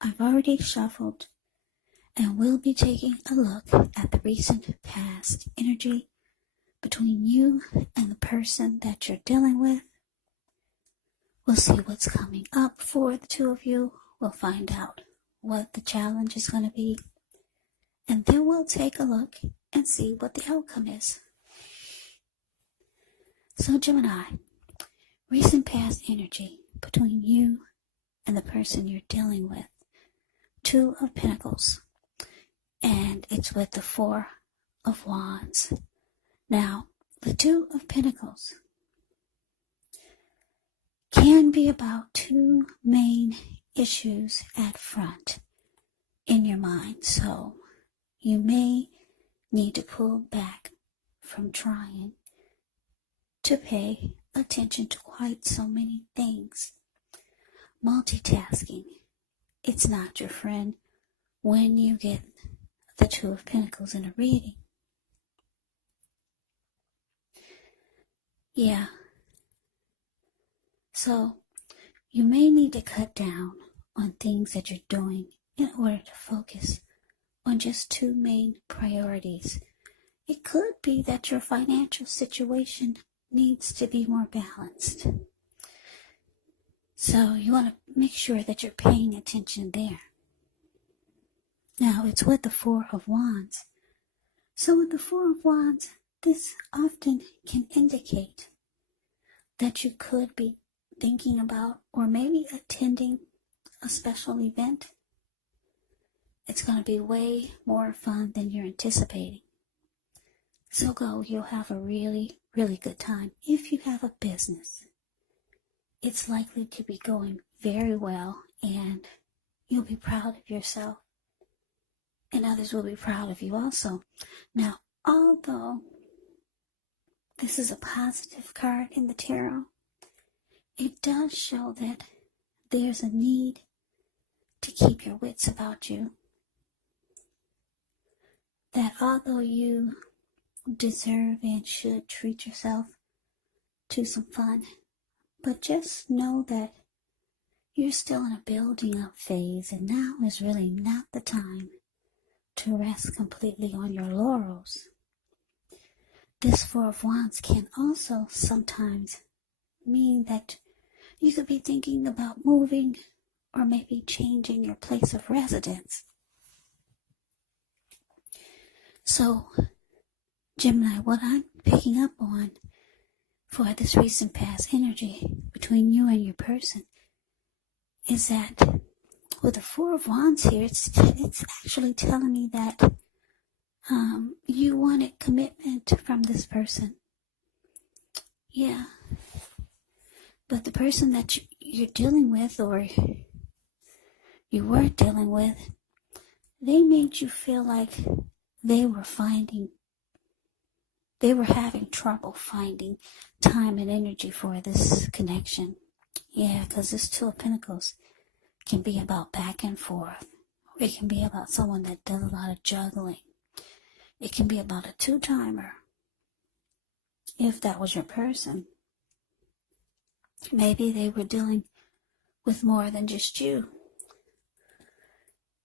I've already shuffled, and we'll be taking a look at the recent past energy between you and the person that you're dealing with. We'll see what's coming up for the two of you. We'll find out what the challenge is going to be. And then we'll take a look and see what the outcome is. So Gemini, recent past energy between you and the person you're dealing with. Two of Pentacles. And it's with the Four of Wands. Now, the Two of Pentacles can be about two main issues at front in your mind. So you may need to pull back from trying to pay attention to quite so many things. Multitasking, it's not your friend when you get the Two of Pentacles in a reading. Yeah. So you may need to cut down on things that you're doing in order to focus on just two main priorities. It could be that your financial situation needs to be more balanced. So you want to make sure that you're paying attention there. Now it's with the Four of Wands. So with the Four of Wands, this often can indicate that you could be thinking about or maybe attending a special event. It's going to be way more fun than you're anticipating. So go, you'll have a really, really good time. If you have a business, it's likely to be going very well and you'll be proud of yourself and others will be proud of you also. Now, although this is a positive card in the tarot, it does show that there's a need to keep your wits about you. That although you deserve and should treat yourself to some fun, but just know that you're still in a building up phase and now is really not the time to rest completely on your laurels. This Four of Wands can also sometimes mean that you could be thinking about moving or maybe changing your place of residence. So, Gemini, what I'm picking up on for this recent past energy between you and your person is that with the Four of Wands here, it's actually telling me that you wanted commitment from this person. Yeah. But the person that you're dealing with or you were dealing with, they made you feel like they were having trouble finding time and energy for this connection. Yeah, because this Two of Pentacles can be about back and forth. It can be about someone that does a lot of juggling. It can be about a two-timer. If that was your person, maybe they were dealing with more than just you.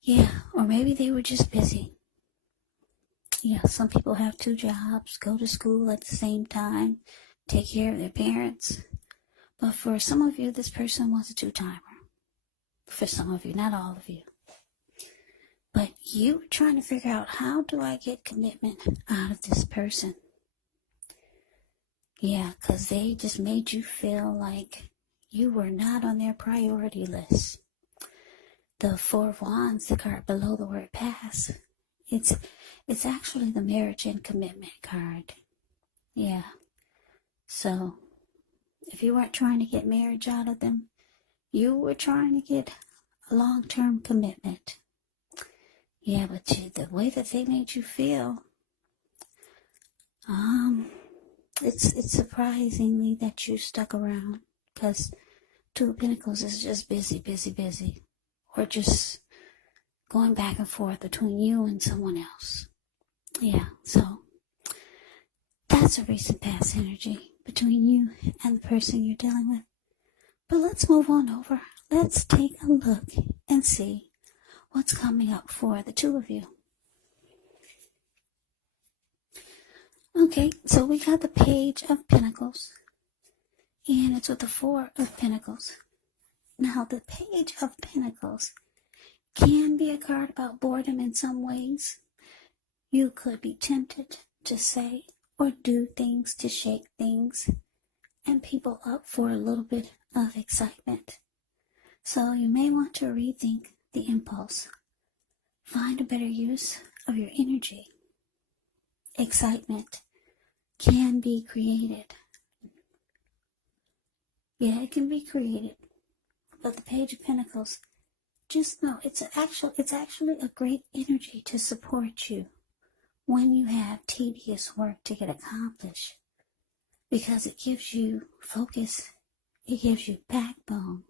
Yeah, or maybe they were just busy. Yeah, some people have two jobs, go to school at the same time, take care of their parents. But for some of you, this person was a two-timer. For some of you, not all of you. But you were trying to figure out, how do I get commitment out of this person? Yeah, because they just made you feel like you were not on their priority list. The Four of Wands, the card below the word pass, it's actually the marriage and commitment card. Yeah. So, if you weren't trying to get marriage out of them, you were trying to get a long-term commitment. Yeah, but the way that they made you feel, it's surprisingly that you stuck around, because Two of Pentacles is just busy, busy, busy, or just going back and forth between you and someone else. Yeah, so that's a recent past energy between you and the person you're dealing with. But let's move on over. Let's take a look and see what's coming up for the two of you. Okay, so we got the Page of Pentacles, and it's with the Four of Pentacles. Now, the Page of Pentacles can be a card about boredom in some ways. You could be tempted to say or do things to shake things and people up for a little bit of excitement. So you may want to rethink the impulse. Find a better use of your energy. Excitement can be created. Yeah, it can be created. But the Page of Pentacles, just know it's actually a great energy to support you when you have tedious work to get accomplished, because it gives you focus, it gives you backbone,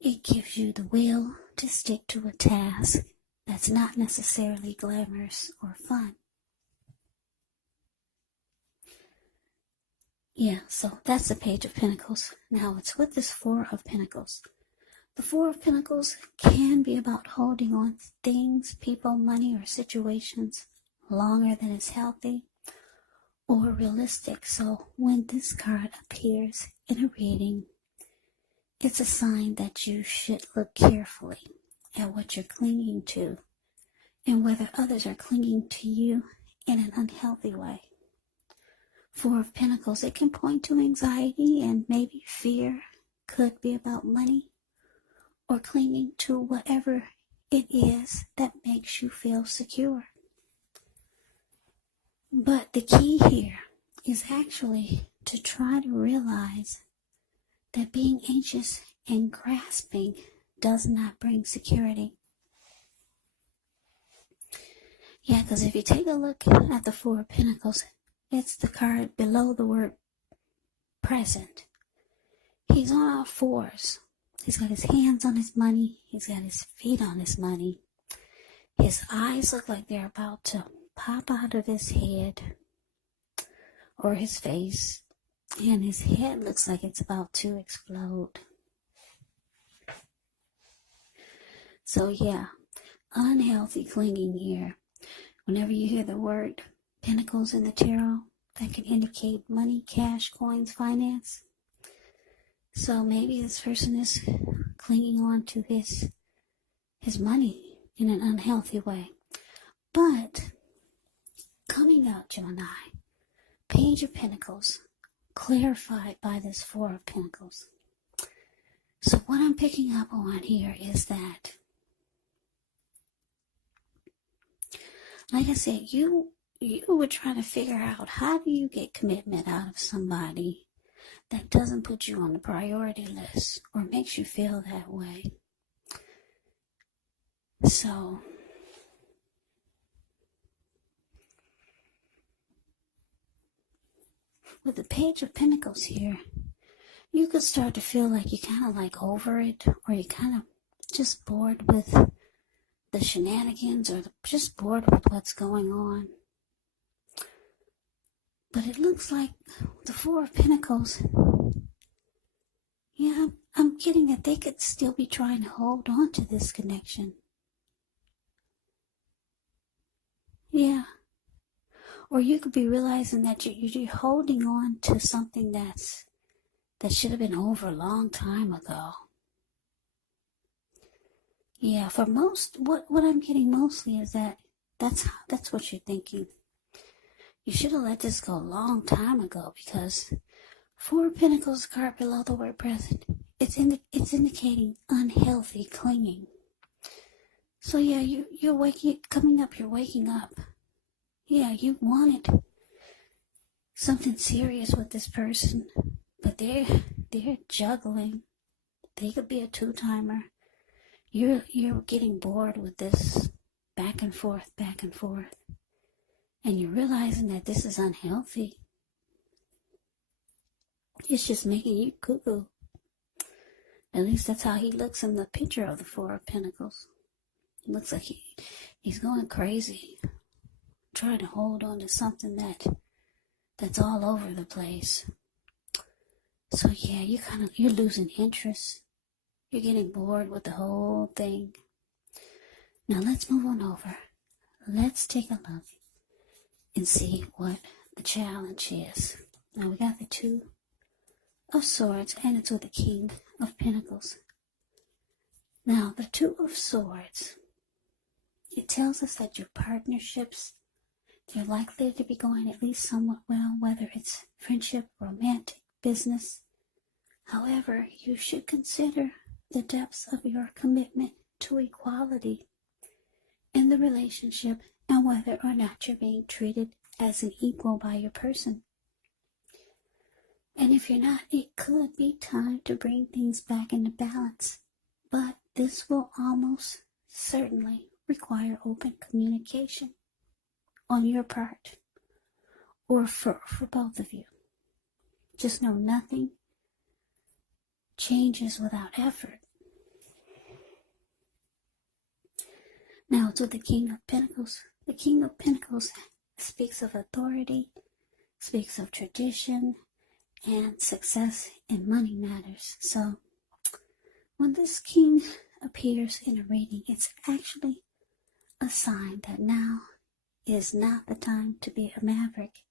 it gives you the will to stick to a task that's not necessarily glamorous or fun. Yeah, so that's the Page of Pentacles. Now it's with this Four of Pentacles. The Four of Pentacles can be about holding on to things, people, money, or situations longer than is healthy or realistic. So when this card appears in a reading, it's a sign that you should look carefully at what you're clinging to and whether others are clinging to you in an unhealthy way. Four of Pentacles, it can point to anxiety and maybe fear. Could be about money or clinging to whatever it is that makes you feel secure. But the key here is actually to try to realize that being anxious and grasping does not bring security. Yeah, because if you take a look at the Four of Pentacles, it's the card below the word present. He's on all fours. He's got his hands on his money. He's got his feet on his money. His eyes look like they're about to pop out of his head or his face. And his head looks like it's about to explode. So yeah, unhealthy clinging here. Whenever you hear the word Pentacles in the tarot, that can indicate money, cash, coins, finance. So maybe this person is clinging on to his money in an unhealthy way. But coming out, Gemini, Page of Pentacles, clarified by this Four of Pentacles. So what I'm picking up on here is that, like I said, you were trying to figure out, how do you get commitment out of somebody that doesn't put you on the priority list or makes you feel that way? So with the Page of Pentacles here, you could start to feel like you're kind of like over it, or you're kind of just bored with the shenanigans, or just bored with what's going on. But it looks like the Four of Pentacles, yeah, I'm getting that they could still be trying to hold on to this connection. Yeah. Or you could be realizing that you're holding on to something that should have been over a long time ago. Yeah, for most, what I'm getting mostly is that's what you're thinking. You should have let this go a long time ago, because Four of Pentacles card below the word present, it's indicating unhealthy clinging. So yeah, you're waking up. Yeah, you wanted something serious with this person, but they're juggling. They could be a two-timer. You're getting bored with this back and forth, and you're realizing that this is unhealthy. It's just making you cuckoo. At least that's how he looks in the picture of the Four of Pentacles. It looks like he's going crazy, trying to hold on to something that's all over the place. So yeah, you're losing interest. You're getting bored with the whole thing. Now let's move on over. Let's take a look and see what the challenge is. Now we got the Two of Swords, and it's with the King of Pentacles. Now the Two of Swords, it tells us that your partnerships, they're likely to be going at least somewhat well, whether it's friendship, romantic, business. However, you should consider the depths of your commitment to equality in the relationship and whether or not you're being treated as an equal by your person. And if you're not, it could be time to bring things back into balance. But this will almost certainly require open communication on your part or for both of you. Just know nothing changes without effort. Now it's with the King of Pentacles. The King of Pentacles speaks of authority, speaks of tradition, and success in money matters. So when this king appears in a reading, it's actually a sign that now is not the time to be a maverick.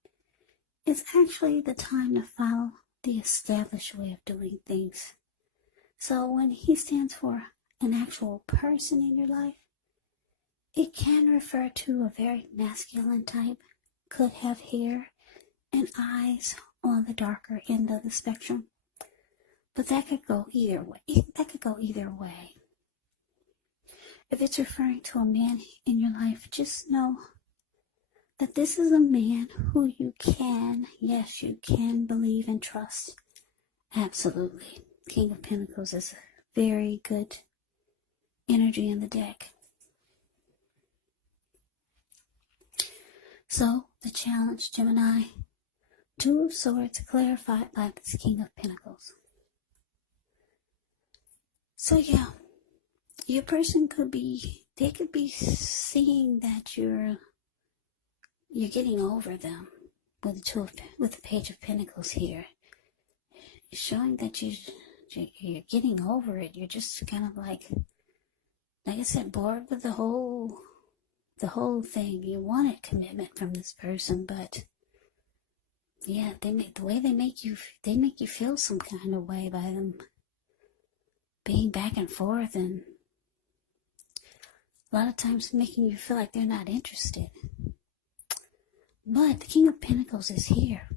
It's actually the time to follow the established way of doing things. So when he stands for an actual person in your life, it can refer to a very masculine type, could have hair and eyes on the darker end of the spectrum. But that could go either way. If it's referring to a man in your life, just know that this is a man who you can believe and trust. Absolutely. King of Pentacles is a very good energy in the deck. So, the challenge, Gemini, Two of Swords clarified by this King of Pentacles. So yeah, your person could be seeing that you're getting over them with the Page of Pentacles here. It's showing that you're getting over it. You're just kind of like I said, bored with the whole thing. You wanted commitment from this person, but yeah, they make you feel some kind of way by them being back and forth, and a lot of times making you feel like they're not interested. But the King of Pentacles is here.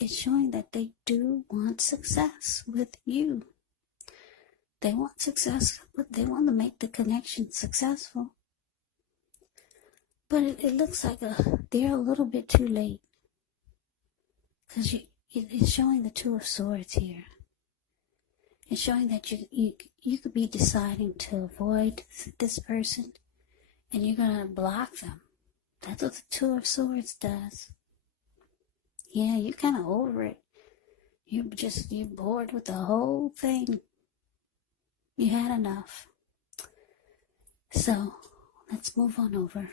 It's showing that they do want success with you. They want success, but they want to make the connection successful. But it looks like they're a little bit too late. Because it's showing the Two of Swords here. It's showing that you could be deciding to avoid this person, and you're going to block them. That's what the Two of Swords does. Yeah, you're kind of over it. You're bored with the whole thing. You had enough. So, let's move on over.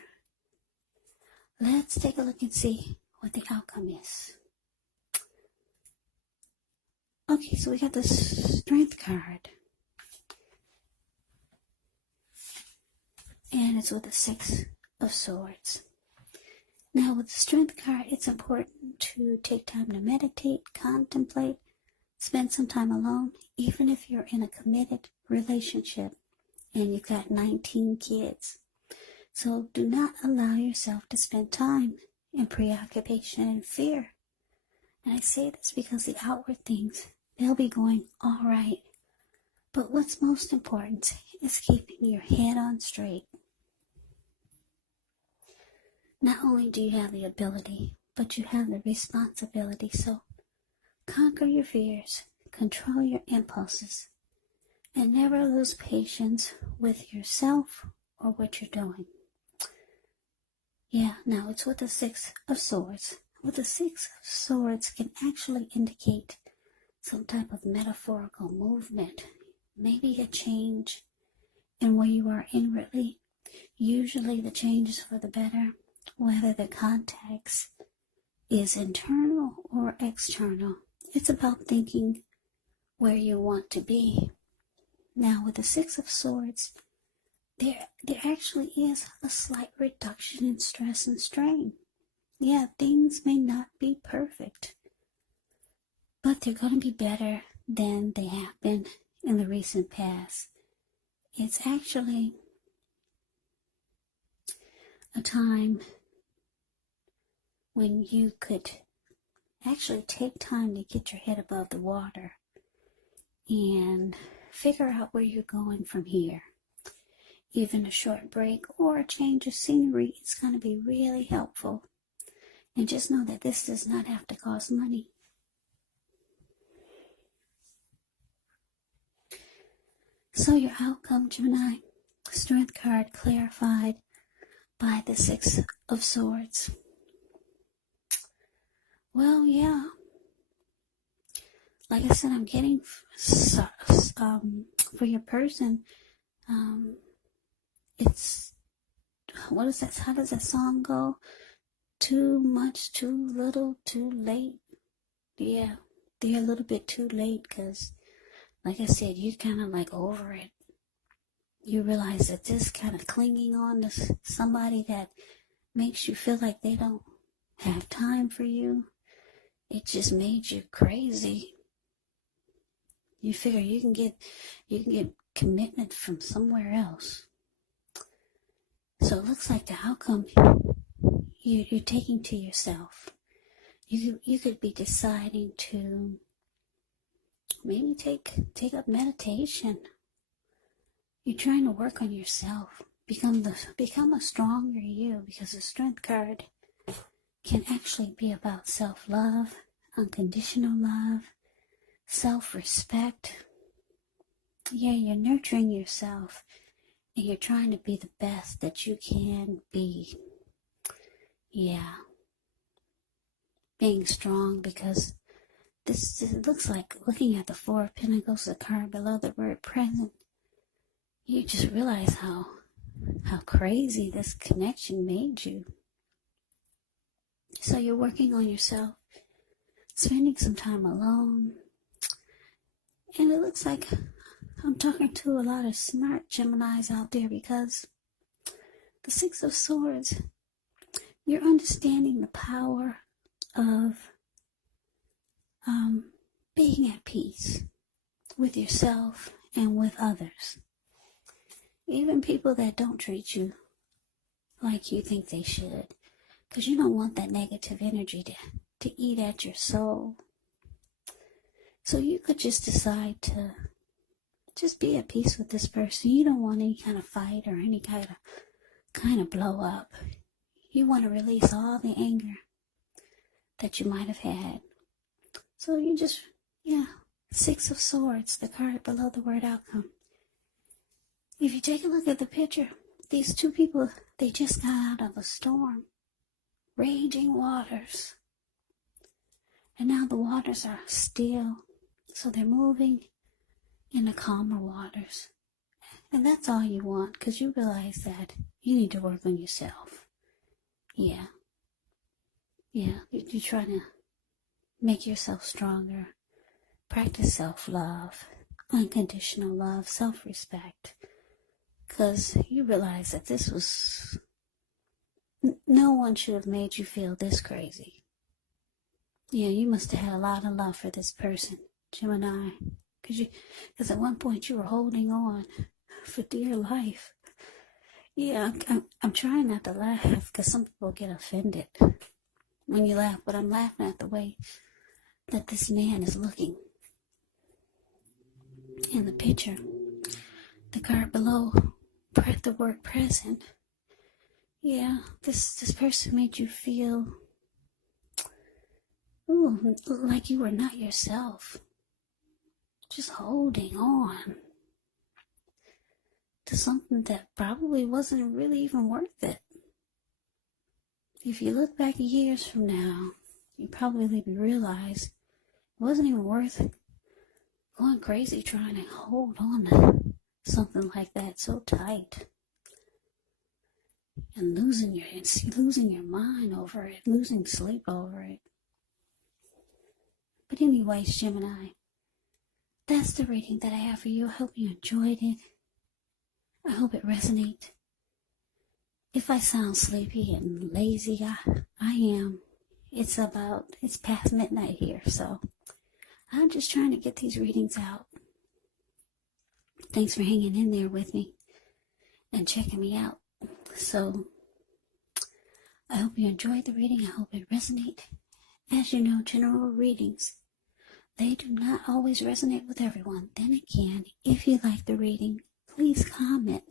Let's take a look and see what the outcome is. Okay, so we got the Strength card. And it's with the Six of Swords. Now, with the Strength card, it's important to take time to meditate, contemplate, spend some time alone, even if you're in a committed relationship and you've got 19 kids. So do not allow yourself to spend time in preoccupation and fear. And I say this because the outward things, they'll be going all right. But what's most important is keeping your head on straight. Not only do you have the ability, but you have the responsibility. So conquer your fears, control your impulses, and never lose patience with yourself or what you're doing. Yeah, now it's with the Six of Swords. With the Six of Swords can actually indicate some type of metaphorical movement, maybe a change in where you are inwardly. Usually the change is for the better, whether the context is internal or external. It's about thinking where you want to be. Now with the Six of Swords, there actually is a slight reduction in stress and strain. Yeah, things may not be perfect, but they're going to be better than they have been in the recent past. It's actually a time when you could actually take time to get your head above the water and figure out where you're going from here. Even a short break or a change of scenery is going to be really helpful. And just know that this does not have to cost money. So your outcome, Gemini, Strength card clarified by the Six of Swords. Well, yeah. Like I said, I'm getting for your person. It's, what is that? How does that song go? Too much, too little, too late. Yeah, they're a little bit too late because, like I said, you're kind of like over it. You realize that this kind of clinging on to somebody that makes you feel like they don't have time for you, it just made you crazy. You figure you can get commitment from somewhere else. So it looks like the outcome you're taking to yourself. You could be deciding to maybe take up meditation. You're trying to work on yourself, become a stronger you, because the Strength card can actually be about self-love, unconditional love, self-respect. Yeah, you're nurturing yourself, and you're trying to be the best that you can be. Yeah, being strong, because it looks like, looking at the Four of Pentacles, the card below the word present, you just realize how crazy this connection made you. So you're working on yourself, spending some time alone. And it looks like I'm talking to a lot of smart Geminis out there, because the Six of Swords, you're understanding the power of being at peace with yourself and with others. Even people that don't treat you like you think they should, because you don't want that negative energy to eat at your soul. So you could just decide to just be at peace with this person. You don't want any kind of fight or any kind of blow up. You want to release all the anger that you might have had. So you just, Six of Swords, the card below the word outcome. If you take a look at the picture, these two people, they just got out of a storm. Raging waters. And now the waters are still, so they're moving in the calmer waters. And that's all you want, because you realize that you need to work on yourself. Yeah, you're trying to make yourself stronger. Practice self-love, unconditional love, self-respect. Because you realize that this was, no one should have made you feel this crazy. Yeah, you must have had a lot of love for this person, Gemini. Because at one point you were holding on for dear life. Yeah, I'm trying not to laugh, because some people get offended when you laugh, but I'm laughing at the way that this man is looking. In the picture, the card below, the word present. Yeah, this person made you feel, like you were not yourself. Just holding on to something that probably wasn't really even worth it. If you look back years from now, you probably realize it wasn't even worth going crazy trying to hold on to something like that so tight. And losing your mind over it, losing sleep over it. But anyways, Gemini, that's the reading that I have for you. I hope you enjoyed it. I hope it resonates. If I sound sleepy and lazy, I am. It's past midnight here, so I'm just trying to get these readings out. Thanks for hanging in there with me and checking me out. So, I hope you enjoyed the reading. I hope it resonates. As you know, general readings, they do not always resonate with everyone. Then again, if you like the reading, please comment,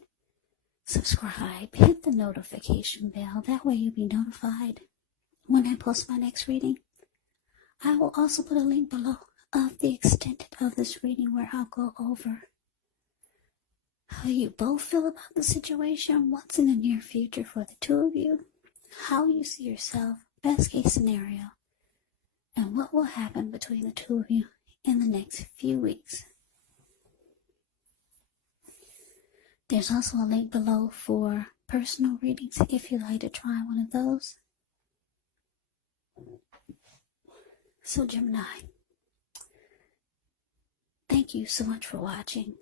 subscribe, hit the notification bell. That way you'll be notified when I post my next reading. I will also put a link below of the extent of this reading where I'll go over how you both feel about the situation, what's in the near future for the two of you, how you see yourself, best case scenario, and what will happen between the two of you in the next few weeks. There's also a link below for personal readings if you'd like to try one of those. So Gemini, thank you so much for watching.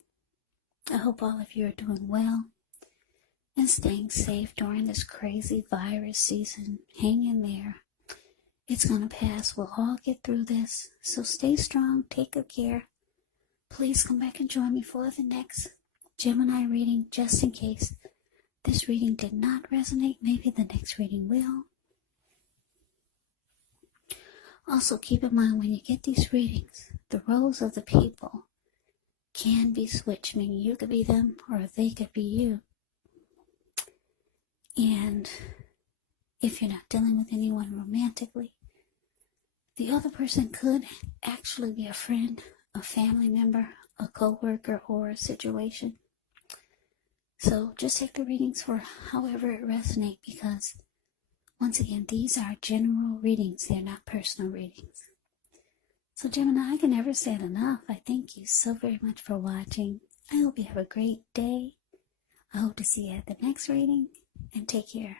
I hope all of you are doing well and staying safe during this crazy virus season. Hang in there. It's going to pass. We'll all get through this. So stay strong. Take good care. Please come back and join me for the next Gemini reading, just in case this reading did not resonate. Maybe the next reading will. Also, keep in mind when you get these readings, the roles of the people can be switched, meaning you could be them or they could be you. And if you're not dealing with anyone romantically, the other person could actually be a friend, a family member, a co-worker, or a situation. So just take the readings for however it resonates, because once again, these are general readings. They're not personal readings. So Gemini, I can never say it enough. I thank you so very much for watching. I hope you have a great day. I hope to see you at the next reading, and take care.